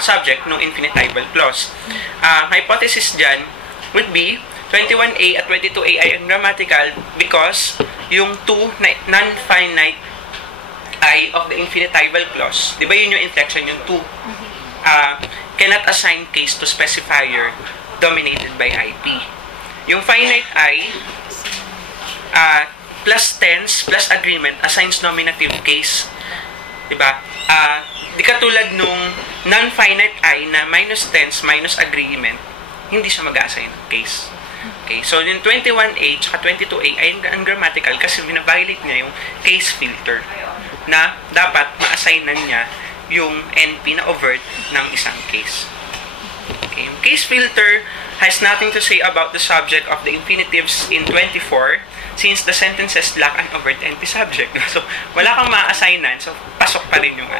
subject ng infinitival clause. Hypothesis dyan would be 21A at 22A ay ungrammatical because yung 2 na non-finite I of the infinitival clause, di ba yun yung inflection, yung 2, cannot assign case to specifier dominated by IP. Yung finite I, plus tense, plus agreement, assigns nominative case. Diba? Di katulad nung non-finite I na minus tense, minus agreement, hindi siya mag-assign ng case. Okay? So, yung 21A at 22A ay ungrammatical kasi binabiolate niya yung case filter na dapat ma-assignan niya yung NP na overt ng isang case. Okay? Yung case filter has nothing to say about the subject of the infinitives in 24 since the sentences lack an overt NP subject. So, wala kang ma-assignan. So, pasok pa rin yung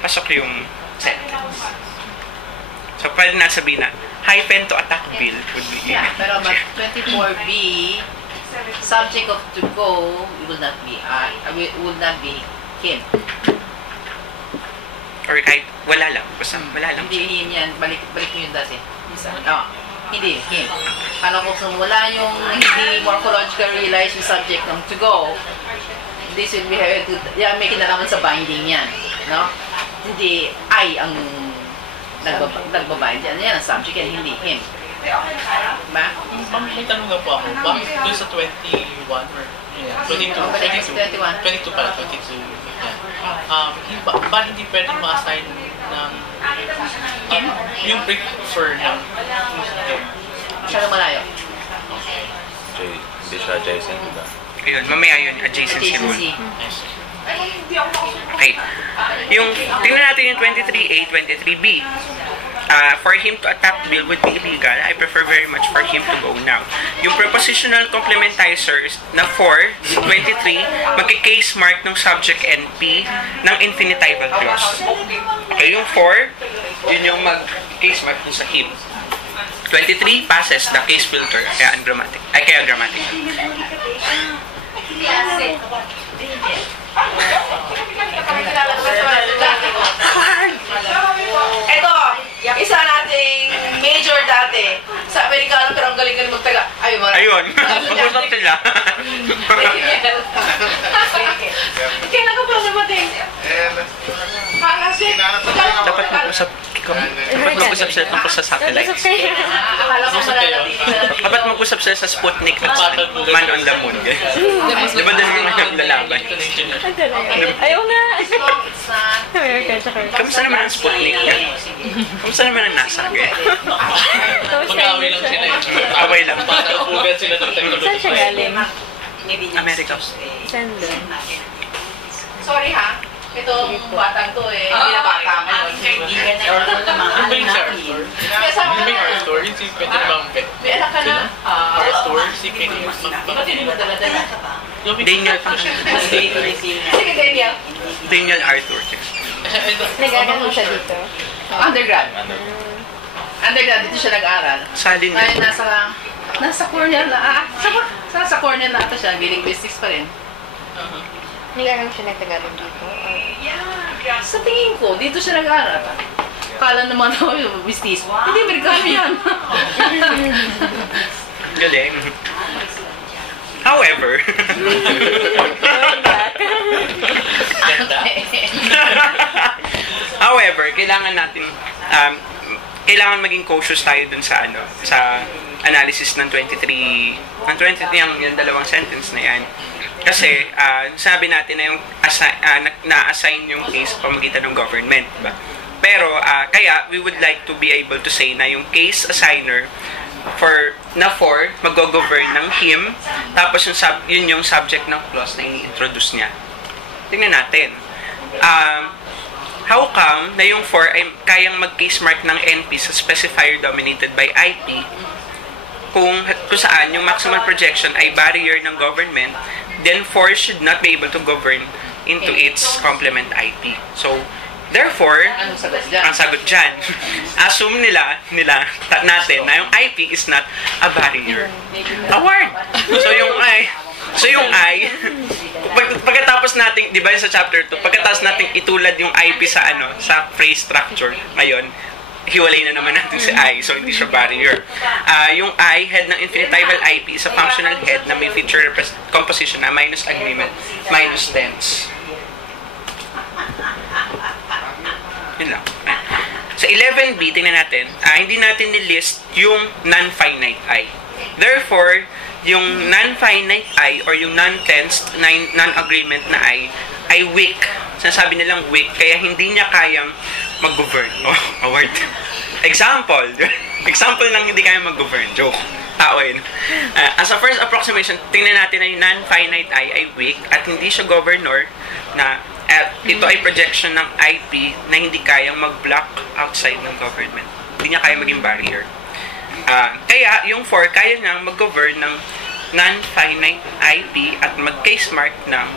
pasok yung sentence. So, pwede na sabihin na, hyphen to attack bill would be... Yeah, pero 24B, subject of to go will not be him. Or kahit wala lang. Basta wala lang. Hindi him yan. Balik mo yung dati. Hindi him. Paano kung wala yung hindi morphological realized yung subject ng to go, this will be may kinalaman sa binding yan. No? Hindi I ang nagbabind. Yan ang subject yan, hindi him. Diba? May tanong na po ako. Bakit doon sa 21 or 22 pala, 22. Bakit hindi pwedeng ma-assign ng yung prefer ng masyadong malayo. Hindi siya adjacent, diba? Ayun, mamaya yun, adjacency rule. Okay. Yung, tingnan natin yung 23A, 23B. For him to attack bill would be illegal. I prefer very much for him to go now. Yung prepositional complementizers na 4, 23, magki-case mark ng subject NP ng infinitival clause. Okay, yung 4, yun yung mag-case mark dun sa him. 23 passes the case filter, kaya ungrammatic. Ay, kaya grammatical. Ito, isa nating major dati sa Amerikano pero ang galing-galing magtaga. Ayun, mag-usap sila. Kailan ka pa namating? Dapat mag-usap sila tungkol sa satellite. Akala ko malalating. Dapat mag-usap sila sa Sputnik at Man on the Moon. Diba doon yung naglalaban? Ayaw nga. Kamusta naman ang Sputnik? Kamusta naman ang NASA? Mag-away lang sila. Away lang. Pagkabugan sila ng Saan technology. siya galing? America. Saan doon? Sorry ha. Itong batang to hindi na bata mo. Ano ba yung sa R-Store? Ano ba yung R-Store? Yung si Pwede na bang pet? May anak ka na? R-Store? Si Pwede na Ba't hindi mo dala-dala? Daniel pa. Sige, Daniel. Daniel Arthur. Nag-aaral mo siya dito? Undergrad. Undergrad, dito siya nag-aral. Salin Ngayon na. nasa Cornell na. Nasa Cornell na ata siya. Linguistics pa rin. Nag-aaral siya nagtagalog dito? Sa tingin ko, dito siya nag-aral. Kala naman ako yung mistis. Hindi, Amerikano yan. Galing. However, kailangan natin kailangan maging cautious tayo dun sa sa analysis ng 23 yung dalawang sentence na yan. Kasi sabi natin na yung na-assign yung case pamagitan ng government, diba? Pero kaya we would like to be able to say na yung case assigner for mag-govern ng him, tapos yun yung subject ng clause na ini-introduce niya. Tingnan natin. How come na yung 4 ay kayang mag-case mark ng NP sa specifier dominated by IP kung saan yung maximal projection ay barrier ng government, then 4 should not be able to govern into its complement IP. So, therefore, Anong sagot dyan? ang sagot dyan, assume natin na yung IP is not a barrier. A word! So yung I, pagkatapos natin, di ba sa chapter 2, pagkatapos natin itulad yung IP sa sa phrase structure, ngayon, hiwalay na naman natin si I, so hindi siya barrier. Yung I, head ng infinitival IP, is a functional head na may feature composition na minus agreement, minus tense. Yun lang. Sa 11B, tingnan natin, hindi natin nilist yung non-finite I. Therefore, yung non-finite I or yung non-tensed, non-agreement na I ay weak. Sinasabi nilang weak, kaya hindi niya kayang mag-govern. Oh, award. Example. Example ng hindi kayang mag-govern. Joke. Tao yun. As a first approximation, tingnan natin na yung non-finite I ay weak at hindi siya governor na ito ay projection ng IP na hindi kayang mag-block outside ng government. Hindi niya kayang maging barrier. Kaya yung 4, kaya niyang mag-govern ng non-finite IP at mag-case mark ng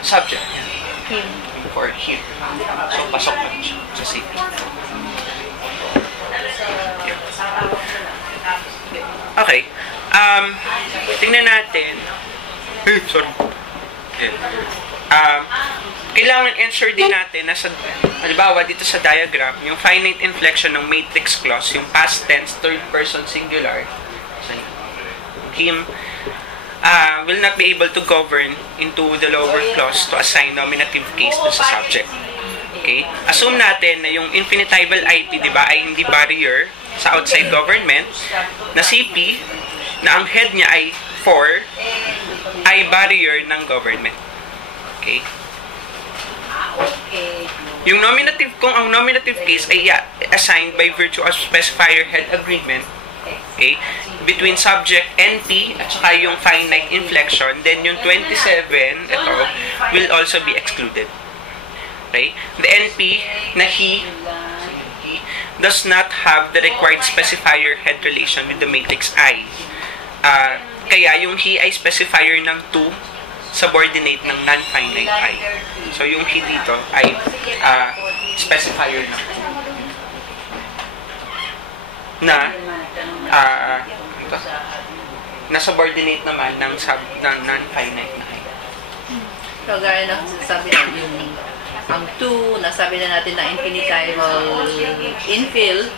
subject. Him. For him. So, pasok na siya sa CP. Okay. Tingnan natin. Sorry. Kailangan ensure din natin na sa, halimbawa dito sa diagram, yung finite inflection ng matrix clause, yung past tense, third person singular, so, him will not be able to govern into the lower clause to assign nominative case to sa subject. Okay? Assume natin na yung infinitival IP, di ba, ay hindi barrier sa outside government, na CP, na ang head niya ay 4, ay barrier ng government. Okay? Yung nominative, kung ang nominative case ay assigned by virtue of specifier head agreement, okay, between subject NP at saka yung finite inflection, then yung 27, ito, will also be excluded. Okay? The NP na he does not have the required specifier head relation with the matrix I. Kaya yung he ay specifier ng 2, subordinate ng non-finite I. So yung he dito ay specifier ng 2. Na subordinate naman ng non-finite na I. So, gaya na sabi na yung ang 2, nasabi na natin na infinitival infill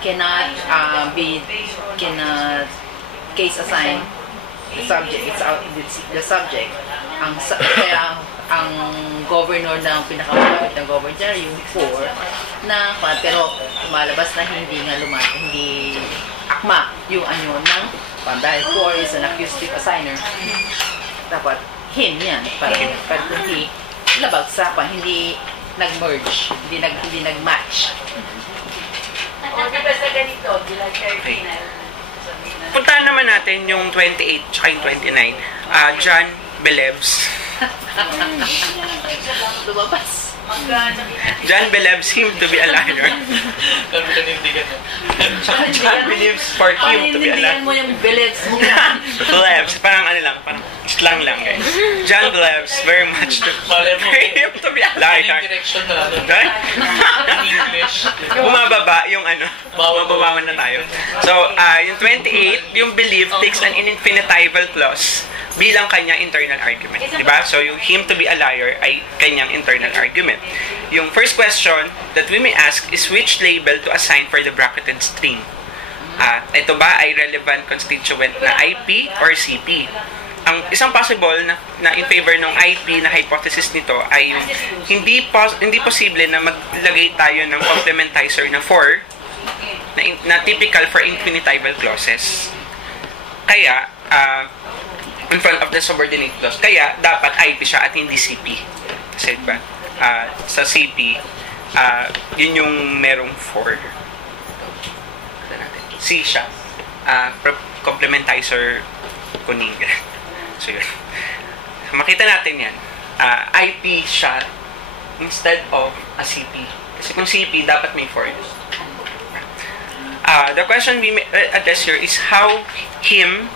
cannot case assign the subject. It's the subject. Kaya ang governor ng pinakamalapit ng governor yung 4 na pero lumalabas na hindi akma yung anyo ng dahil 4 is an accusative assigner. Dapat him yan. Pero kung labagsak pa, hindi nag-merge, hindi nag-match. Okay. Puntahan naman natin yung 28 tsaka yung 29. John believes. Lumabas. John believes him to be a liar. John believes for him to be a liar. Panindigan mo yung believes mo. Believes. Parang ano lang. Parang slang lang guys. John believes very much to him to be a liar. Right? Bumababa yung ano. Bumababawan na tayo. So, yung 28, yung believe takes an infinitival clause bilang kanyang internal argument. Diba? So, yung him to be a liar ay kanyang internal argument. Yung first question that we may ask is which label to assign for the bracketed string? Ito ba ay relevant constituent na IP or CP? Ang isang possible na in favor ng IP na hypothesis nito ay yung hindi posible na maglagay tayo ng complementizer na 4 na typical for infinitival clauses. Kaya, in front of the subordinate clause. Kaya, dapat IP siya at hindi CP. Kasi ba, sa CP, yun yung merong 4. C siya. Complementizer kuning. So, yun. Makita natin yan. IP siya instead of a CP. Kasi kung CP, dapat may 4. The question we may address here is how him,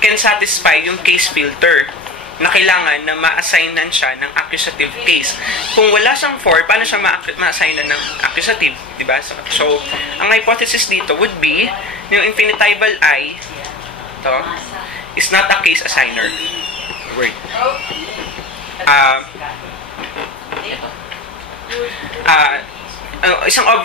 can satisfy yung case filter na kailangan na ma-assignan siya ng accusative case. Kung wala siyang 4, paano siya ma-assignan ng accusative? Diba? So, ang hypothesis dito would be yung infinitival I is not a case assigner. Word. isang obvious